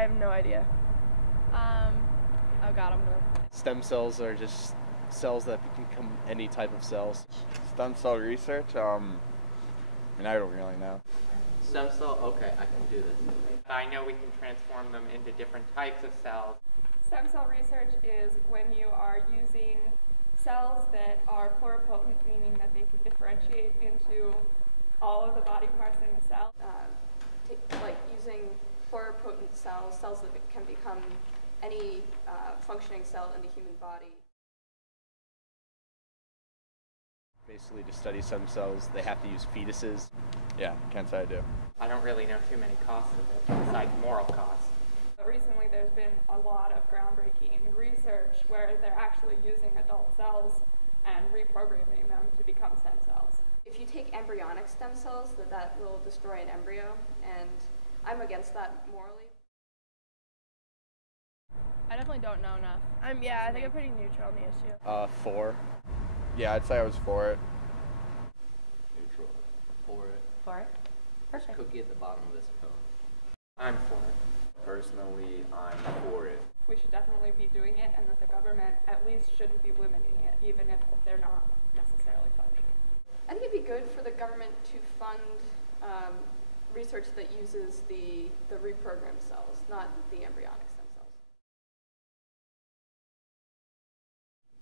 I have no idea. Oh god, I'm gonna... Stem cells are just cells that can become any type of cells. Stem cell research? I don't really know. Stem cell? Okay, I can do this. I know we can transform them into different types of cells. Stem cell research is when you are using cells that are pluripotent, meaning that they can differentiate into all of the body parts in the cell. Like using pluripotent cells that can become any functioning cell in the human body. Basically, to study stem cells, they have to use fetuses. Yeah, can't say I do. I don't really know too many costs of it, besides moral costs. Recently there's been a lot of groundbreaking research where they're actually using adult cells and reprogramming them to become stem cells. If you take embryonic stem cells, that will destroy an embryo, and I'm against that morally. I definitely don't know enough. I think I'm pretty neutral on the issue. 4. Yeah, I'd say I was for it. Neutral. For it. For it? There's Perfect. cookie at the bottom of this cone. I'm for it. Personally, I'm for it. We should definitely be doing it, and that the government at least shouldn't be limiting it, even if they're not necessarily functioning. I think it'd be good for the government to fund research that uses the reprogrammed cells, not the embryonic stem cells.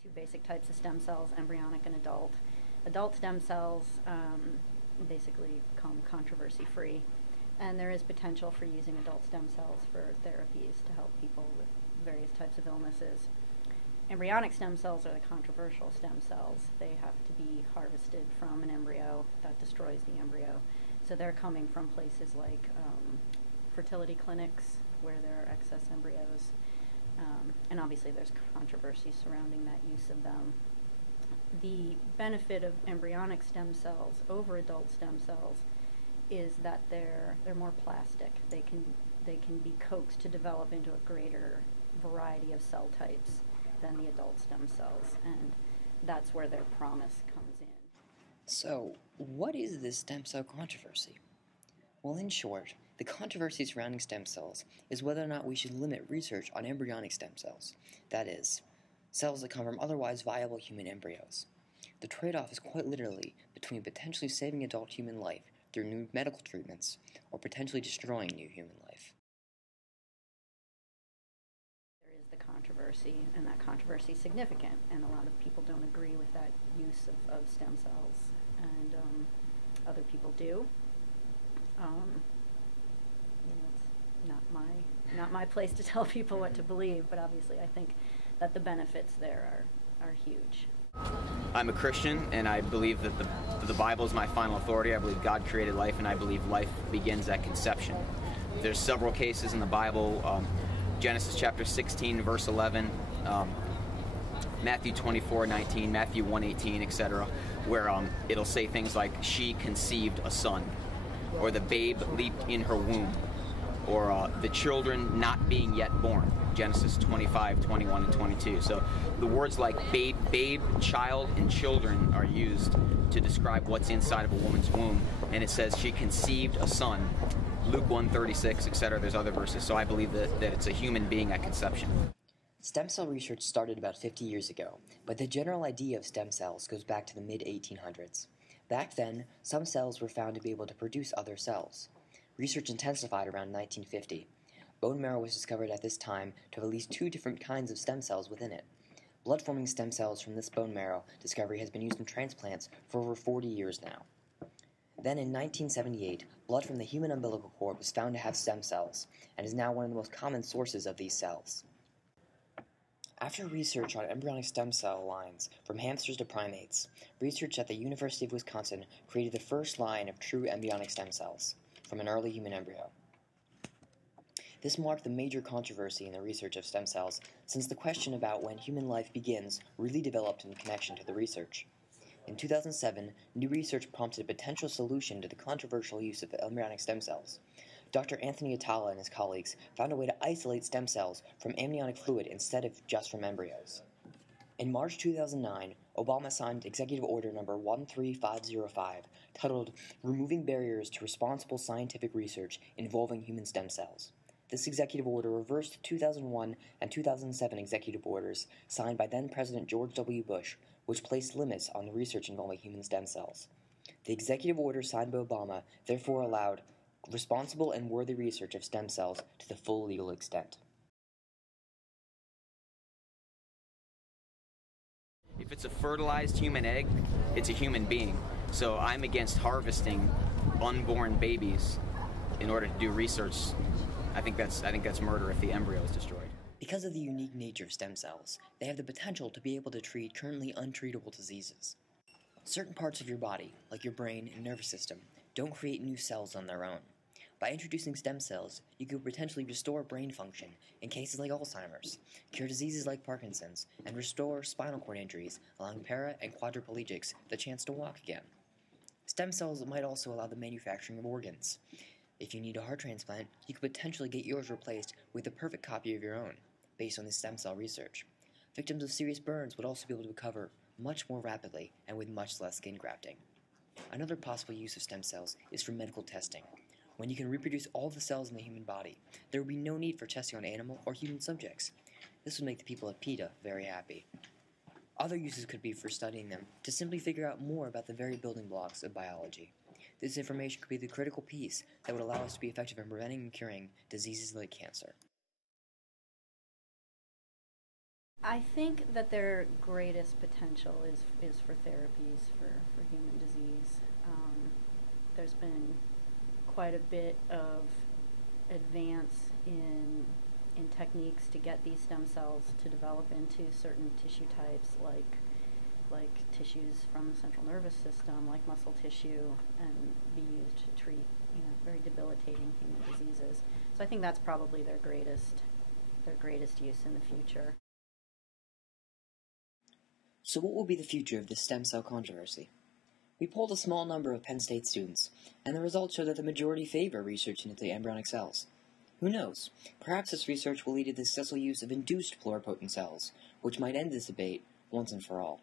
Two basic types of stem cells, embryonic and adult. Adult stem cells basically come controversy-free, and there is potential for using adult stem cells for therapies to help people with various types of illnesses. Embryonic stem cells are the controversial stem cells. They have to be harvested from an embryo. That destroys the embryo. So they're coming from places like fertility clinics where there are excess embryos. And obviously there's controversy surrounding that use of them. The benefit of embryonic stem cells over adult stem cells is that they're more plastic. They can be coaxed to develop into a greater variety of cell types than the adult stem cells, and that's where their promise comes in. So, what is this stem cell controversy? Well, in short, the controversy surrounding stem cells is whether or not we should limit research on embryonic stem cells, that is, cells that come from otherwise viable human embryos. The trade-off is quite literally between potentially saving adult human life through new medical treatments or potentially destroying new human life. There is the controversy, and that controversy is significant, and a lot of people don't agree with that use of stem cells, and other people do. It's not my place to tell people what to believe, but obviously I think that the benefits there are huge. I'm a Christian, and I believe that the Bible is my final authority. I believe God created life, and I believe life begins at conception. There's several cases in the Bible, Genesis chapter 16, verse 11, Matthew 24:19, Matthew 1:18, etc., where it'll say things like, she conceived a son, or the babe leaped in her womb, or the children not being yet born, Genesis 25:21 and 22. So the words like babe, child, and children are used to describe what's inside of a woman's womb, and it says she conceived a son, Luke 1:36, etc. There's other verses, so I believe that it's a human being at conception. Stem cell research started about 50 years ago, but the general idea of stem cells goes back to the mid-1800s. Back then, some cells were found to be able to produce other cells. Research intensified around 1950. Bone marrow was discovered at this time to have at least 2 different kinds of stem cells within it. Blood-forming stem cells from this bone marrow discovery has been used in transplants for over 40 years now. Then in 1978, blood from the human umbilical cord was found to have stem cells, and is now one of the most common sources of these cells. After research on embryonic stem cell lines from hamsters to primates, research at the University of Wisconsin created the first line of true embryonic stem cells from an early human embryo. This marked the major controversy in the research of stem cells, since the question about when human life begins really developed in connection to the research. In 2007, new research prompted a potential solution to the controversial use of embryonic stem cells. Dr. Anthony Atala and his colleagues found a way to isolate stem cells from amniotic fluid instead of just from embryos. In March 2009, Obama signed Executive Order No. 13505, titled Removing Barriers to Responsible Scientific Research Involving Human Stem Cells. This executive order reversed the 2001 and 2007 executive orders signed by then-President George W. Bush, which placed limits on the research involving human stem cells. The executive order signed by Obama therefore allowed responsible and worthy research of stem cells to the full legal extent. If it's a fertilized human egg, it's a human being. So I'm against harvesting unborn babies in order to do research. I think that's murder if the embryo is destroyed. Because of the unique nature of stem cells, they have the potential to be able to treat currently untreatable diseases. Certain parts of your body, like your brain and nervous system, don't create new cells on their own. By introducing stem cells, you could potentially restore brain function in cases like Alzheimer's, cure diseases like Parkinson's, and restore spinal cord injuries, allowing para- and quadriplegics the chance to walk again. Stem cells might also allow the manufacturing of organs. If you need a heart transplant, you could potentially get yours replaced with a perfect copy of your own, based on this stem cell research. Victims of serious burns would also be able to recover much more rapidly and with much less skin grafting. Another possible use of stem cells is for medical testing. When you can reproduce all the cells in the human body, there would be no need for testing on animal or human subjects. This would make the people at PETA very happy. Other uses could be for studying them to simply figure out more about the very building blocks of biology. This information could be the critical piece that would allow us to be effective in preventing and curing diseases like cancer. I think that their greatest potential is for therapies for human disease. There's been quite a bit of advance in techniques to get these stem cells to develop into certain tissue types, like tissues from the central nervous system, like muscle tissue, and be used to treat very debilitating human diseases. So I think that's probably their greatest use in the future. So what will be the future of this stem cell controversy? We polled a small number of Penn State students, and the results show that the majority favor research into the embryonic cells. Who knows? Perhaps this research will lead to the successful use of induced pluripotent cells, which might end this debate once and for all.